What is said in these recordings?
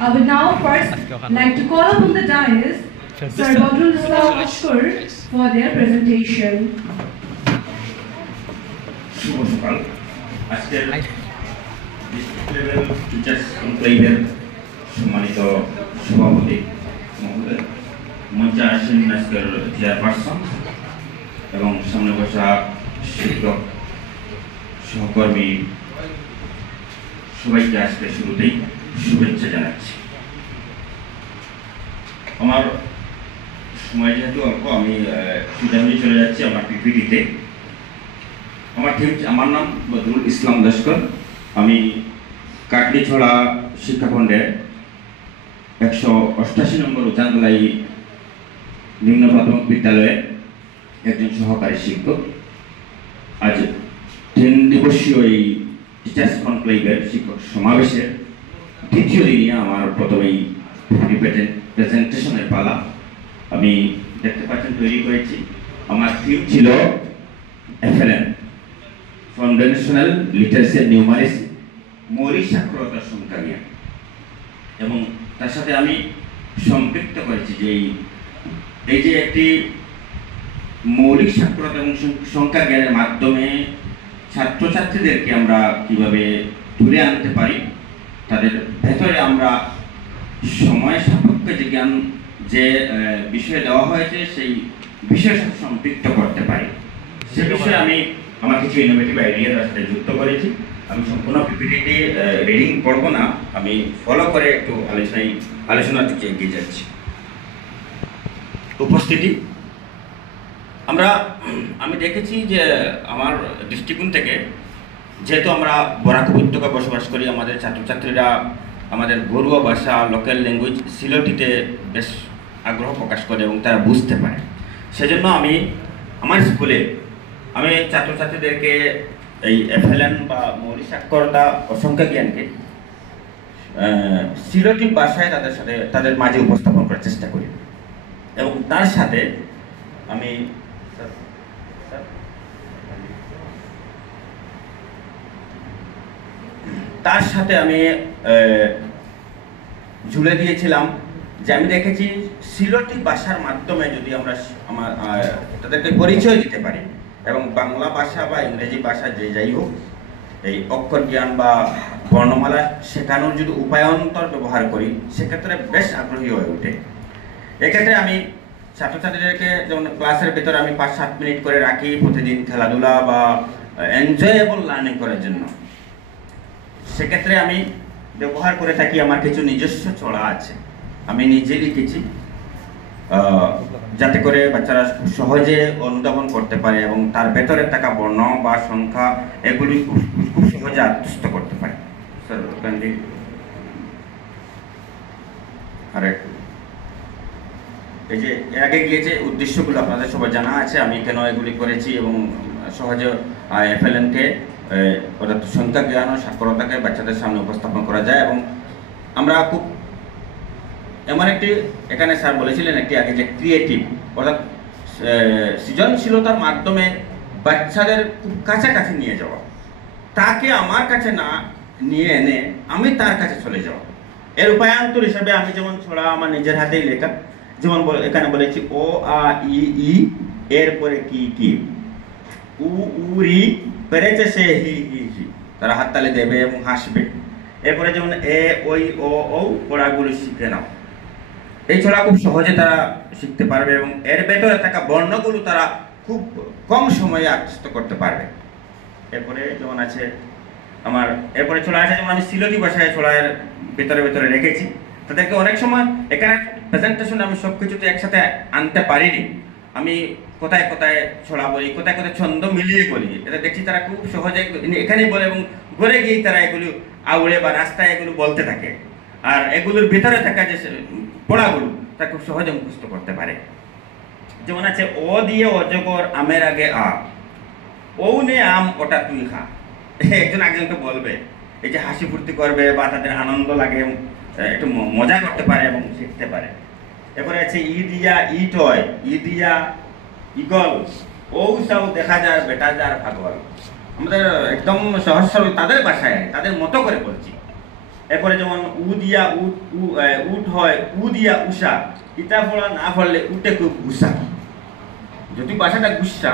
I would now first like to call upon the dais Sir Badrul Islam Ashkur for their presentation. শুভ সকাল। আজকের district level teachers কনক্লেভের সম্মানিত সভাপতি মহোদয়, মঞ্চে আসেন আজকের চেয়ারপারসন এবং সামনে বসা শিক্ষক সহকর্মী সবাইকে আজকে শুরুতেই শুভেচ্ছা জানাচ্ছি। আমার সময় যেহেতু অল্প, আমি সুজানি চলে যাচ্ছি আমার পিপিটিতে। আমার নাম বদরুল ইসলাম লস্কর। আমি কাটলিছড়া শিক্ষাখণ্ডের 188 নম্বর উচানতলাই নিম্ন প্রাথমিক বিদ্যালয়ে একজন সহকারী শিক্ষক। আজ 10 দিবসীয় এই টিচার্স কনক্লেভের শিক্ষক সমাবেশের দ্বিতীয় দিনে আমার প্রথমেই প্রেজেন্টেশনের পালা। আমি দেখতে পাচ্ছেন তৈরি করেছি। আমার থিম ছিল FLN, foundational literacy and numeracy, মৌলিক সাক্ষরতার সংখ্যা জ্ঞান, এবং তার সাথে আমি সম্পৃক্ত করেছি যে এই যে একটি মৌলিক সাক্ষরতা এবং সংখ্যা জ্ঞানের মাধ্যমে ছাত্রছাত্রীদেরকে আমরা কিভাবে তুলে আনতে পারি, তাদের ভেতরে আমরা সময় সাপেক্ষ যে জ্ঞান যে বিষয়ে দেওয়া হয়েছে সেই বিষয়ের সাথে সম্পৃক্ত করতে পারি, সে বিষয়ে আমি আমার কিছু ইনোভেটিভ আইডিয়া তার সাথে যুক্ত করেছি। আমি সম্পূর্ণ পিপিটি রিডিং পড়ব না, আমি ফলো করে একটু আলোচনার দিকে এগিয়ে যাচ্ছি। উপস্থিতি, আমি দেখেছি যে আমার দৃষ্টিকোণ থেকে, যেহেতু আমরা বরাক উপত্যকায় বসবাস করি, আমাদের ছাত্রছাত্রীরা আমাদের ঘরোয়া ভাষা লোকাল ল্যাঙ্গুয়েজ সিলেটিতে বেশ আগ্রহ প্রকাশ করে এবং তারা বুঝতে পারে। সেজন্য আমি আমার স্কুলে আমি ছাত্রছাত্রীদেরকে এই FLN বা মৌলিক সাক্ষরতা ও সংখ্যা জ্ঞানকে সিলেটি ভাষায় তাদের মাঝে উপস্থাপন করার চেষ্টা করি, এবং তার সাথে আমি ঝুলে দিয়েছিলাম যে আমি দেখেছি সিলেটি ভাষার মাধ্যমে যদি আমরা তাদেরকে পরিচয় দিতে পারি, এবং বাংলা ভাষা বা ইংরেজি ভাষা যে যাই হোক, এই অক্ষর জ্ঞান বা বর্ণমালা শেখানোর যদি উপায়ন্তর ব্যবহার করি, সেক্ষেত্রে বেশ আগ্রহী হয়ে ওঠে। এক্ষেত্রে আমি ছাত্রছাত্রীদেরকে যেমন ক্লাসের ভেতরে আমি 5-7 মিনিট করে রাখি প্রতিদিন খেলাধুলা বা এনজয়েবল লার্নিং করার জন্য। সেক্ষেত্রে আমি ব্যবহার করে থাকি আমার কিছু নিজস্ব ছড়া আছে, আমি নিজে লিখেছি, যাতে করে বাচ্চারা খুব সহজে অনুধাবন করতে পারে এবং তার ভেতরে থাকা বর্ণ বা সংখ্যা এগুলি খুব সহজে আত্মস্থ করতে পারে। স্যার আরেকটু এই যে এর আগে গিয়েছে উদ্দেশ্যগুলো আপনাদের সবাই জানা আছে, আমি কেন এগুলি করেছি এবং সহজে FLN-কে অর্থাৎ সংখ্যা জ্ঞান ও সাক্ষরতাকে বাচ্চাদের সামনে উপস্থাপন করা যায়। এবং আমরা খুব এমন একটি, এখানে স্যার বলেছিলেন একটি আগে যে ক্রিয়েটিভ অর্থাৎ সৃজনশীলতার মাধ্যমে বাচ্চাদের খুব কাছাকাছি নিয়ে যাওয়া, তাকে আমার কাছে না নিয়ে এনে আমি তার কাছে চলে যাওয়া। এর উপায়ান্তর হিসাবে আমি যেমন ছড়া আমার নিজের হাতেই লেখা, যেমন এখানে বলেছি ও আ ই ই, এরপরে কি কি, উ উ রি পেরেছে সে হি হি হি, তারা হাততালি দেবে এবং হাসবে। এরপরে যেমন এ ওই ও ও, পড়াগুলো শিখে নাও। এই ছড়া খুব সহজে তারা শিখতে পারবে এবং এর ভেতরে থাকা বর্ণগুলো তারা খুব কম সময়ে আত্মস্থ করতে পারবে। এরপরে যেমন আছে এরপরে ছড়া আছে, যেমন আমি সিলেটি ভাষায় ছড়ার ভেতরে রেখেছি। তাদেরকে অনেক সময় এখানে প্রেজেন্টেশনে আমি সব কিছুতে একসাথে আনতে পারিনি, আমি কোথায় কোথায় ছড়া বলি, কোথায় কোথায় ছন্দ মিলিয়ে বলি। এটা দেখছি তারা খুব সহজে এখানেই বলে এবং ঘরে গিয়েই তারা এগুলো আউড়ে বা রাস্তায় এগুলো বলতে থাকে, আর এগুলোর ভিতরে থাকা যে পড়াগুলো তা খুব সহজে মুখস্থ করতে পারে। যেমন আছে ও দিয়ে অজগর আমের আগে আ, ও নে আম ওটা তুই খা। একজন একজনকে বলবে, এই যে হাসি ফুর্তি করবে বা তাদের আনন্দ লাগে, একটু মজা করতে পারে এবং শিখতে পারে। এরপরে আছে ই দিয়া ইট হয়, ই দিয়া ইগল, ও সাও দেখা যায় বেটা যার পাগল। আমাদের একদম সহজ সরল তাদের ভাষায় তাদের মতো করে বলছি। এরপরে যেমন উ দিয়া উট হয়, উ দিয়া উষা, ইটা ফলা না ফললে উটে খুব গুসা, যদি ভাষাটা গুসা।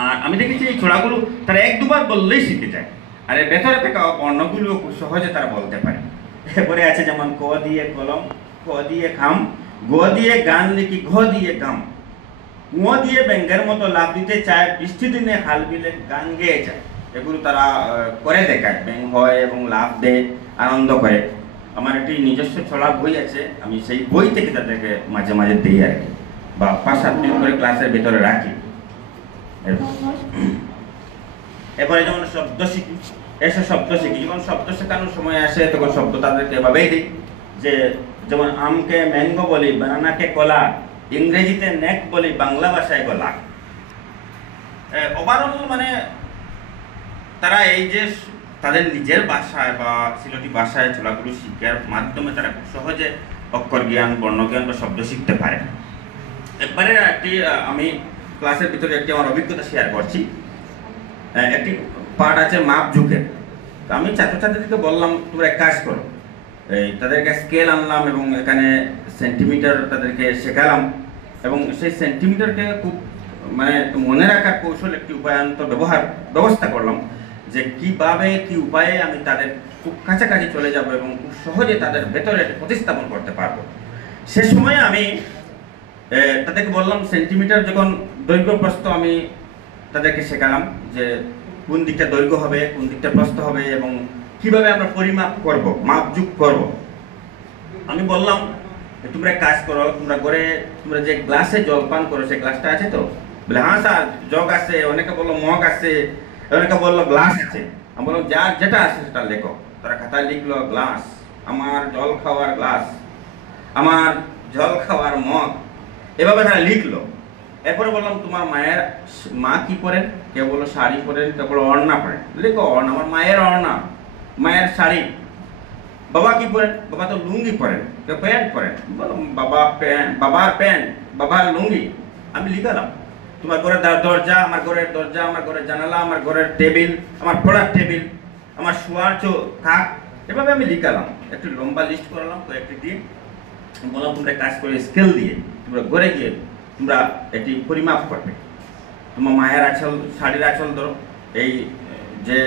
আর আমি দেখেছি এই ছোড়াগুলো তারা এক দুবার বললেই শিখে যায়, আর এর ভেতরে থাকা অন্যগুলো খুব সহজে তারা বলতে পারে। এরপরে আছে যেমন ক দিয়ে কলম, খ দিয়ে খাম, গ দিয়ে গান লিখি, ঘ দিয়ে গাম, ঙ দিয়ে ব্যাঙ্গের মতো লাভ দিতে চায়, বৃষ্টি দিনে হাল বিলে গান গেয়ে যায়। এগুলো তারা করে দেখায়, ব্যাং হয় এবং লাভ দেয়, আনন্দ করে। আমার একটি নিজস্ব ছড়া বই আছে, আমি সেই বই থেকে তাদেরকে মাঝে মাঝে দিই আর কি, বা 5-7 দিন করে ক্লাসের ভিতরে রাখি। এরপরে যেমন শব্দ শিখি, এসে শব্দ শিখি। যখন শব্দ শেখানোর সময় আসে তখন শব্দ তাদেরকে এভাবেই দিই, যে যেমন আমকে ম্যাঙ্গো বলি, বানানাকে কলা, ইংরেজিতে নেক বলি, বাংলা ভাষায় গলা। ওভারঅল মানে তারা এই যে তাদের নিজের ভাষায় বা সিলেটি ভাষায় ছোলাগুলো শিক্ষার মাধ্যমে তারা খুব সহজে অক্ষর জ্ঞান, বর্ণজ্ঞান বা শব্দ শিখতে পারে। একবারে একটি আমি ক্লাসের ভিতরে একটি আমার অভিজ্ঞতা শেয়ার করছি। একটি পাঠ আছে মাপ ঝুঁকের। তো আমি ছাত্রছাত্রীদেরকে বললাম তোমরা এক কাজ করো, তাদেরকে স্কেল আনলাম এবং এখানে সেন্টিমিটার তাদেরকে শেখালাম, এবং সেই সেন্টিমিটারকে খুব মানে মনে রাখার কৌশল একটি উপায়ন্ত ব্যবস্থা করলাম, যে কিভাবে কি উপায়ে আমি তাদের খুব কাছাকাছি চলে যাব এবং খুব সহজে তাদের ভেতরে প্রতিস্থাপন করতে পারবো। সে সময় আমি তাদেরকে বললাম সেন্টিমিটার যখন দৈর্ঘ্য প্রস্থ আমি তাদেরকে শেখালাম, যে কোন দিকটা দৈর্ঘ্য হবে, কোন দিকটা প্রস্থ হবে এবং কিভাবে আমরা পরিমাপ করব, মাপযোগ করব। আমি বললাম তোমরা কাজ করো, তোমরা করে তোমরা যে গ্লাসে জল পান করো সেই গ্লাসটা আছে তো? বলে হ্যাঁ স্যার, জগ আছে, অনেকে বললো মগ আছে, অনেকে বললো গ্লাস আছে। আমি বললাম যার যেটা আছে সেটা লেখো। তারা খাতায় লিখলো গ্লাস, আমার জল খাওয়ার গ্লাস, আমার জল খাওয়ার মগ, এভাবে তারা লিখলো। এরপরে বললাম তোমার মায়ের মা কি পরেন? কেউ বললো শাড়ি পরেন, কেউ বললো অর্ণা পরেন। লিখো অর্ণা, আমার মায়ের অর্ণা, মায়ের শাড়ি। বাবা কি পরেন? বাবা তো লুঙ্গি পরেন। কেউ প্যান্ট পরেন, বলো বাবা প্যান্ট, বাবার প্যান্ট, বাবার লুঙ্গি। আমি লিখালাম তোমার ঘরের দরজা, আমার ঘরের দরজা, আমার ঘরের জানালা, আমার ঘরের টেবিল, আমার পড়ার টেবিল, আমার শোয়ার খাট, এভাবে আমি লিখালাম। একটু লম্বা লিস্ট করলাম কয়েকটি দিয়ে, বললাম তোমরা কাজ করে স্কেল দিয়ে তোমরা ঘরে গিয়ে তোমরা এটি পরিমাপ করবে। তোমার মায়ের আঁচল, শাড়ির আঁচল ধরো, এই যে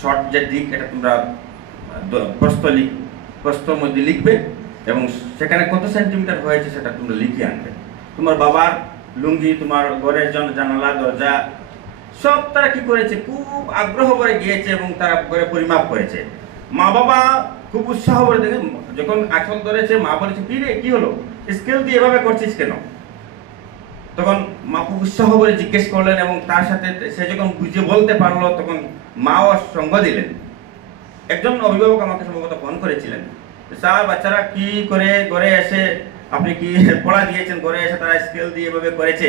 শর্ট যে দিক, এটা তোমরা প্রস্থর মধ্যে লিখবে এবং সেখানে কত সেন্টিমিটার হয়েছে সেটা তোমরা লিখে আনবে। তোমার বাবার লুঙ্গি, তোমার ঘরের জানালা, দরজা, সব তারা কি করেছে, খুব আগ্রহ করে গিয়েছে এবং তারা করে পরিমাপ করেছে। মা বাবা খুব উৎসাহ করে দেখে, যখন আঁচল ধরেছে মা বলেছে কি রে কি হলো, স্কেল দিয়ে এভাবে করছিস কেন? তখন মা খুব উৎসাহ করে জিজ্ঞেস করলেন এবং তার সাথে সে যখন বুঝে বলতে পারলো তখন মাও সঙ্গ দিলেন। একজন অভিভাবক আমাকে সম্ভবত ফোন করেছিলেন, স্যার বাচ্চারা কি করে ঘরে এসে আপনি কি পড়া দিয়েছেন, ঘরে এসে তারা স্কেল দিয়ে এভাবে করেছে,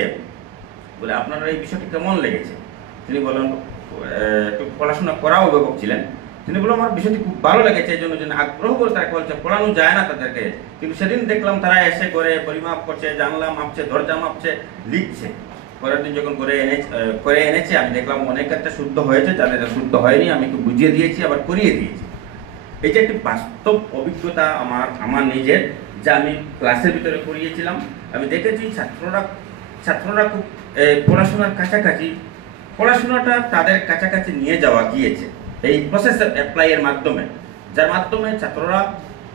বলে আপনার এই বিষয়টি কেমন লেগেছে? তিনি বললেন, একটু পড়াশোনা করা অভিভাবক ছিলেন, তিনি বললেন আমার বিষয়টি খুব ভালো লেগেছে, এই জন্য আগ্রহ করে তারা বলছে, পড়ানো যায় না তাদেরকে, কিন্তু সেদিন দেখলাম তারা এসে করে পরিমাপ করছে, জানলা মাপছে, দরজা মাপছে, লিখছে। পরের দিন যখন করে এনেছে আমি দেখলাম অনেক একটা শুদ্ধ হয়েছে, যাদের শুদ্ধ হয়নি আমি একটু বুঝিয়ে দিয়েছি, আবার করিয়ে দিয়েছি। এই যে একটি বাস্তব অভিজ্ঞতা আমার নিজের, যা আমি ক্লাসের ভিতরে করিয়েছিলাম। আমি দেখেছি ছাত্ররা খুব পড়াশোনার কাছাকাছি, পড়াশোনাটা তাদের কাছাকাছি নিয়ে যাওয়া গিয়েছে এই প্রসেস অ্যাপ্লাইয়ের মাধ্যমে, যার মাধ্যমে ছাত্ররা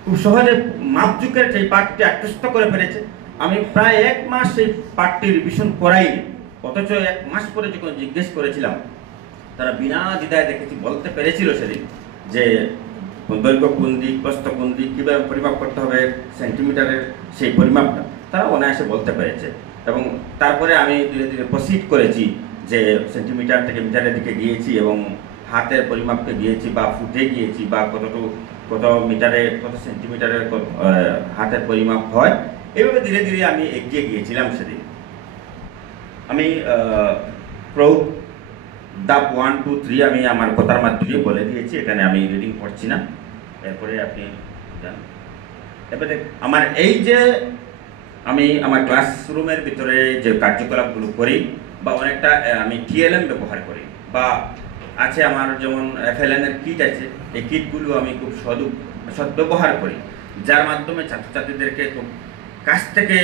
খুব সহজে মাপযুগের সেই পাঠটি আত্মস্থ করে ফেলেছে। আমি প্রায় 1 মাস সেই পাঠটি রিভিশন করাইনি, অথচ 1 মাস পরে যখন জিজ্ঞেস করেছিলাম তারা বিনা দ্বিধায় দেখেছি বলতে পেরেছিল সেদিন, যে দৈর্ঘ্য কোন দিক, প্রস্থ কোন দিক, কীভাবে পরিমাপ করতে হবে, সেন্টিমিটারের সেই পরিমাপটা তারা অনায়াসে বলতে পেরেছে। এবং তারপরে আমি ধীরে ধীরে প্রসিড করেছি, যে সেন্টিমিটার থেকে মিটারের দিকে গিয়েছি এবং হাতের পরিমাপকে গিয়েছি, বা ফুটে গিয়েছি, বা কত মিটারে কত সেন্টিমিটারের হাতের পরিমাপ হয়। এইভাবে ধীরে ধীরে আমি এগিয়ে গিয়েছিলাম সেদিন। আমি ধাপ 1, 2, 3 আমি আমার কথার মাধ্যমে বলে দিয়েছি, এখানে আমি রিডিং পড়ছি না। এরপরে আপনি যান। এবারে আমার এই যে আমি আমার ক্লাসরুমের ভিতরে যে কার্যকলাপগুলো করি, বা অনেকটা আমি TLM ব্যবহার করি, বা আছে আমার যেমন FLN এর কিট আছে, এই কিটগুলো আমি খুব সদ্ব্যবহার করি, যার মাধ্যমে ছাত্রছাত্রীদেরকে খুব কাছ থেকে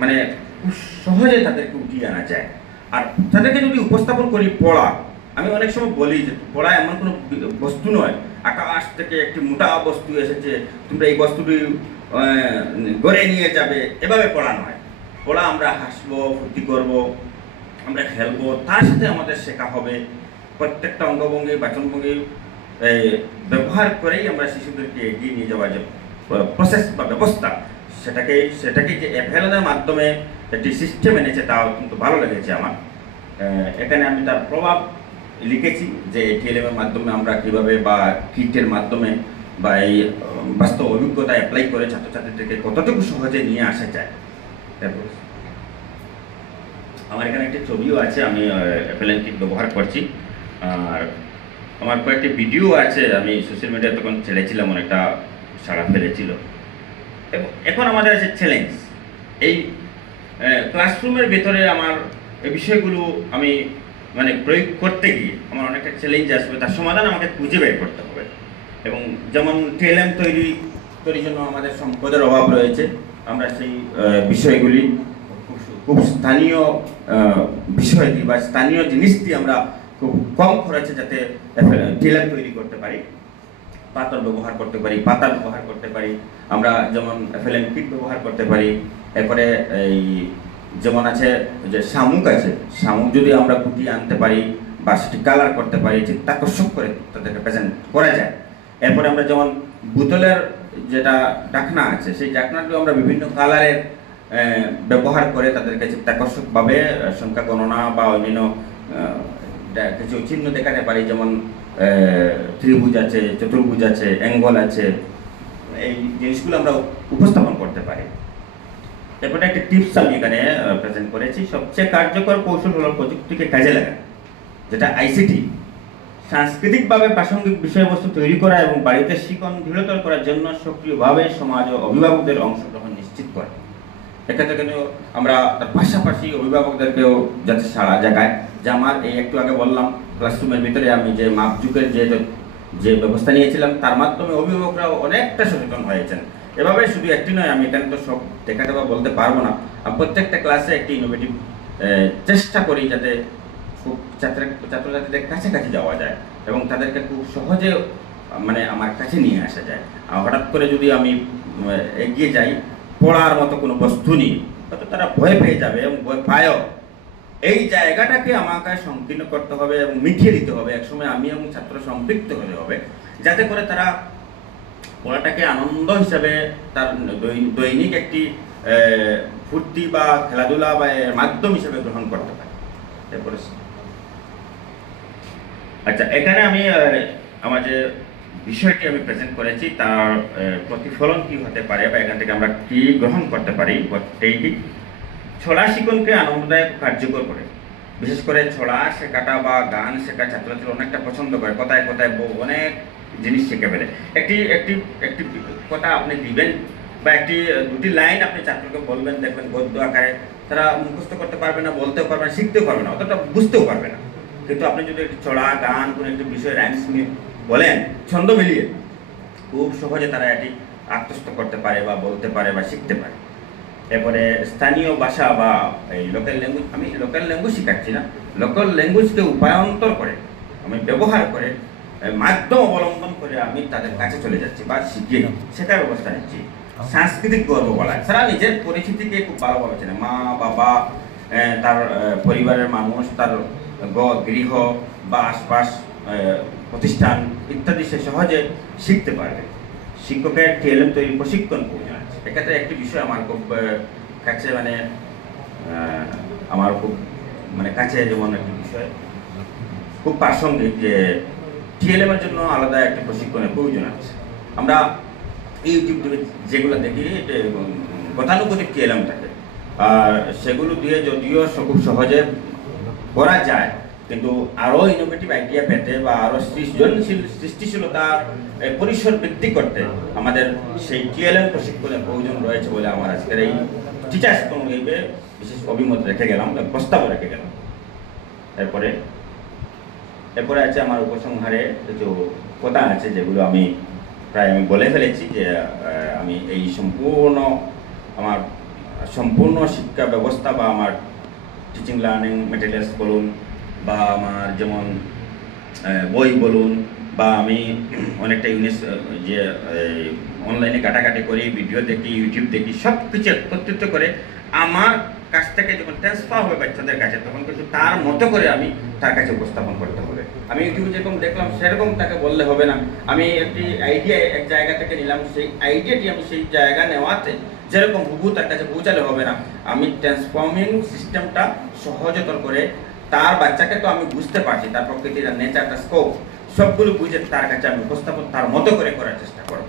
মানে খুব সহজে তাদেরকে উঠিয়ে আনা যায়। আর তাদেরকে যদি উপস্থাপন করি পড়া, আমি অনেক সময় বলি যে পড়া এমন কোনো বস্তু নয় আকাশ থেকে একটি মোটা বস্তু এসেছে তোমরা এই বস্তুটি গড়ে নিয়ে যাবে, এভাবে পড়া নয়। পড়া আমরা হাসবো, ফুর্তি করবো, আমরা খেলবো, তার সাথে আমাদের শেখা হবে। প্রত্যেকটা অঙ্গভঙ্গি বাচনভঙ্গি ব্যবহার করেই আমরা শিশুদেরকে এগিয়ে নিয়ে যাওয়ার যে প্রসেস বা ব্যবস্থা, সেটাকে যে FLN এর মাধ্যমে একটি সিস্টেম এনেছে, তাও কিন্তু ভালো লেগেছে আমার। এখানে আমি তার প্রভাব লিখেছি যে TLM এর মাধ্যমে আমরা কীভাবে বা কিটের মাধ্যমে বা এই বাস্তব অভিজ্ঞতা অ্যাপ্লাই করে ছাত্রছাত্রীদেরকে কতটুকু সহজে নিয়ে আসা যায়। আমার এখানে একটি ছবিও আছে, আমি FLN কিট ব্যবহার করছি। আর আমার কয়েকটি ভিডিও আছে, আমি সোশ্যাল মিডিয়ায় তখন ছেড়েছিলাম, অনেকটা সাড়া ফেলেছিল। এবং এখন আমাদের আছে চ্যালেঞ্জ, এই ক্লাসরুমের ভেতরে আমার এই বিষয়গুলো আমি মানে প্রয়োগ করতে গিয়ে আমার অনেকটা চ্যালেঞ্জ আসবে, তার সমাধান আমাকে খুঁজে বের করতে হবে। এবং যেমন TLM তৈরির জন্য আমাদের সম্পদের অভাব রয়েছে, আমরা সেই বিষয়গুলি খুব স্থানীয় বিষয় দিয়ে বা স্থানীয় জিনিস দিয়ে আমরা খুব কম খরচে যাতে TLM তৈরি করতে পারি, পাথর ব্যবহার করতে পারি, পাতা ব্যবহার করতে পারি, আমরা যেমন FLN কিট ব্যবহার করতে পারি। এরপরে এই যেমন আছে যে শামুক আছে, শামুক যদি আমরা কুটিয়ে আনতে পারি বা সেটি কালার করতে পারি, চিত্তাকর্ষক করে তাদেরকে প্রেজেন্ট করা যায়। এরপরে আমরা যেমন বোতলের যেটা ঢাকনা আছে, সেই ঢাকনাটিও আমরা বিভিন্ন কালারের ব্যবহার করে তাদেরকে চিত্তাকর্ষকভাবে সংখ্যা গণনা বা অন্যান্য কিছু চিহ্ন দেখাতে পারি, যেমন ত্রিভুজ আছে, চতুর্ভুজ আছে, অ্যাঙ্গল আছে, এই জিনিসগুলো আমরা উপস্থাপন করতে পারি। এরপরে একটা টিপস আমি এখানে প্রেজেন্ট করেছি। সবচেয়ে কার্যকর কৌশল হলো প্রযুক্তিকে কাজে লাগা, যেটা ICT সাংস্কৃতিকভাবে প্রাসঙ্গিক বিষয়বস্তু তৈরি করা এবং বাড়িতে শিখন দৃঢ়তর করার জন্য সক্রিয়ভাবে সমাজ ও অভিভাবকদের অংশগ্রহণ নিশ্চিত করে। এক্ষেত্রে কিন্তু আমরা তার পাশাপাশি অভিভাবকদেরকেও যাতে সাড়া জাগায়, যে আমার এই একটু আগে বললাম ক্লাসরুমের ভিতরে আমি যে মাপজুকের যে ব্যবস্থা নিয়েছিলাম, তার মাধ্যমে অভিভাবকরাও অনেকটা সচেতন হয়েছেন। এভাবে শুধু একটি নয়, আমি এখানে তো সব দেখাতে বা বলতে পারবো না, প্রত্যেকটা ক্লাসে একটি ইনোভেটিভ চেষ্টা করি যাতে খুব ছাত্রছাত্রীদের কাছাকাছি যাওয়া যায় এবং তাদেরকে খুব সহজে মানে আমার কাছে নিয়ে আসা যায়। হঠাৎ করে যদি আমি এগিয়ে যাই পড়ার মতো কোনো বস্তু নিয়ে, তত তারা ভয় পেয়ে যাবে এবং ভয় পায়ও। এই জায়গাটাকে আমাকে সংকীর্ণ করতে হবে এবং মিটিয়ে দিতে হবে। একসময় আমি এবং ছাত্র সম্পৃক্ত হতে হবে, যাতে করে তারা পড়াটাকে আনন্দ হিসাবে তার দৈনিক একটি ফুর্তি বা খেলাধুলা বা মাধ্যম হিসেবে গ্রহণ করতে পারে। আচ্ছা, এখানে আমি আমার যে বিষয়টি আমি প্রেজেন্ট করেছি তার প্রতিফলন কি হতে পারে বা এখান থেকে আমরা কি গ্রহণ করতে পারি, এইটি ছড়া শিক্ষণকে আনন্দদায়ক কার্যকর করে। বিশেষ করে ছড়া শেখাটা বা গান শেখা ছাত্রছাত্রীরা অনেকটা পছন্দ করে, কথায় কথায় অনেক জিনিস শিখে ফেলে। একটি কথা আপনি দিবেন বা দুটি লাইন আপনি ছাত্রকে বলবেন, দেখবেন গদ্য আকারে, তারা মুখস্থ করতে পারবে না, বলতেও পারবে না, শিখতেও পারবে না, অতটা বুঝতেও পারবে না। কিন্তু আপনি যদি একটি ছড়া গান কোনো একটি বিষয় রাইমস বলেন ছন্দ মিলিয়ে, খুব সহজে তারা এটি আত্মস্থ করতে পারে বা বলতে পারে বা শিখতে পারে। এরপরে স্থানীয় ভাষা বা এই লোকাল ল্যাঙ্গুয়েজ, আমি লোকাল ল্যাঙ্গুয়েজ শেখাচ্ছি না, লোকাল ল্যাঙ্গুয়েজকে উপায়ন্তর করে আমি ব্যবহার করে মাধ্যম অবলম্বন করে আমি তাদের কাছে চলে যাচ্ছি বা শিখিয়ে শেখার ব্যবস্থা নিচ্ছি। সাংস্কৃতিক গর্ব বলা, তারা নিজের পরিচিতিকে খুব ভালোভাবে চেনে, মা বাবা, তার পরিবারের মানুষ, তার গৃহ বা আশপাশ প্রতিষ্ঠান ইত্যাদি সে সহজে শিখতে পারবে। শিক্ষকের TLM তৈরি প্রশিক্ষণ প্রয়োজন আছে। এক্ষেত্রে একটি বিষয় আমার খুব কাছে কাছে যেমন একটি বিষয় খুব প্রাসঙ্গিক, যে TLM এর জন্য আলাদা একটি প্রশিক্ষণের প্রয়োজন আছে। আমরা ইউটিউব যেগুলো দেখি গতানুগতিক TLM থাকে, আর সেগুলো দিয়ে যদিও খুব সহজে করা যায়, কিন্তু আরও ইনোভেটিভ আইডিয়া পেতে বা আরও সৃষ্টিশীলতার পরিসর বৃদ্ধি করতে আমাদের সেই TLM প্রশিক্ষণের প্রয়োজন রয়েছে বলে আমার আজকের এই টিচার্স কনক্লেভে বিশেষ অভিমত রেখে গেলাম, প্রস্তাব রেখে গেলাম। এরপরে এরপরে আছে আমার উপসংহারে কিছু কথা আছে যেগুলো আমি প্রায় বলে ফেলেছি, যে আমি এই সম্পূর্ণ শিক্ষা ব্যবস্থা বা আমার টিচিং লার্নিং মেটেরিয়ালস বলুন, বা আমার যেমন বই বলুন, বা আমি অনেকটা যে অনলাইনে কাটাকাটি করি, ভিডিও দেখি, ইউটিউব দেখি, সব কিছু একত্রিত করে আমার কাছ থেকে যখন ট্রান্সফার হবে বাচ্চাদের কাছে, তখন কিন্তু তার মতো করে আমি তার কাছে উপস্থাপন করতে হবে। আমি ইউটিউবে যেরকম দেখলাম সেরকম তাকে বললে হবে না। আমি একটি আইডিয়া এক জায়গা থেকে নিলাম, সেই আইডিয়াটি আমি সেই জায়গা নেওয়াতে যেরকম হুবু তার কাছে পৌঁছালে হবে না। আমি ট্রান্সফর্মিং সিস্টেমটা সহজতর করে তার বাচ্চাকে তো আমি বুঝতে পারছি, তার প্রকৃতি, তার নেচার, তার স্কোপ সবগুলো বুঝে তার কাছে আমি উপস্থাপন তার মতো করে করার চেষ্টা করব।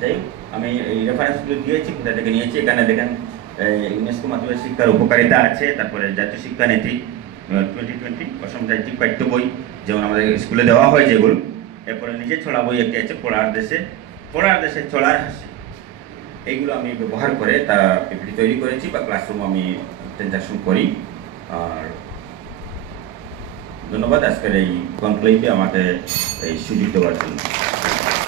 যাই হোক, আমি এই রেফারেন্সগুলো দিয়েছি, কোথা থেকে নিয়েছি। এখানে দেখেন ইউনেস্কো মাধ্যমিক শিক্ষার উপকারিতা আছে, তারপরে জাতীয় শিক্ষানীতি 2020, অসম রাজ্যিক পাঠ্য বই যেমন আমাদের স্কুলে দেওয়া হয় যেগুলো, এরপরে নিজে ছড়া বই একটি আছে, পড়ার দেশে ছড়ার হাসি। এইগুলো আমি ব্যবহার করে তা পিপিটি তৈরি করেছি বা ক্লাসরুম আমি ট্রানজাকশন করি। আর ধন্যবাদ আজকের এই কনক্লেভে আমাকে এই সুযোগ দেওয়ার জন্য।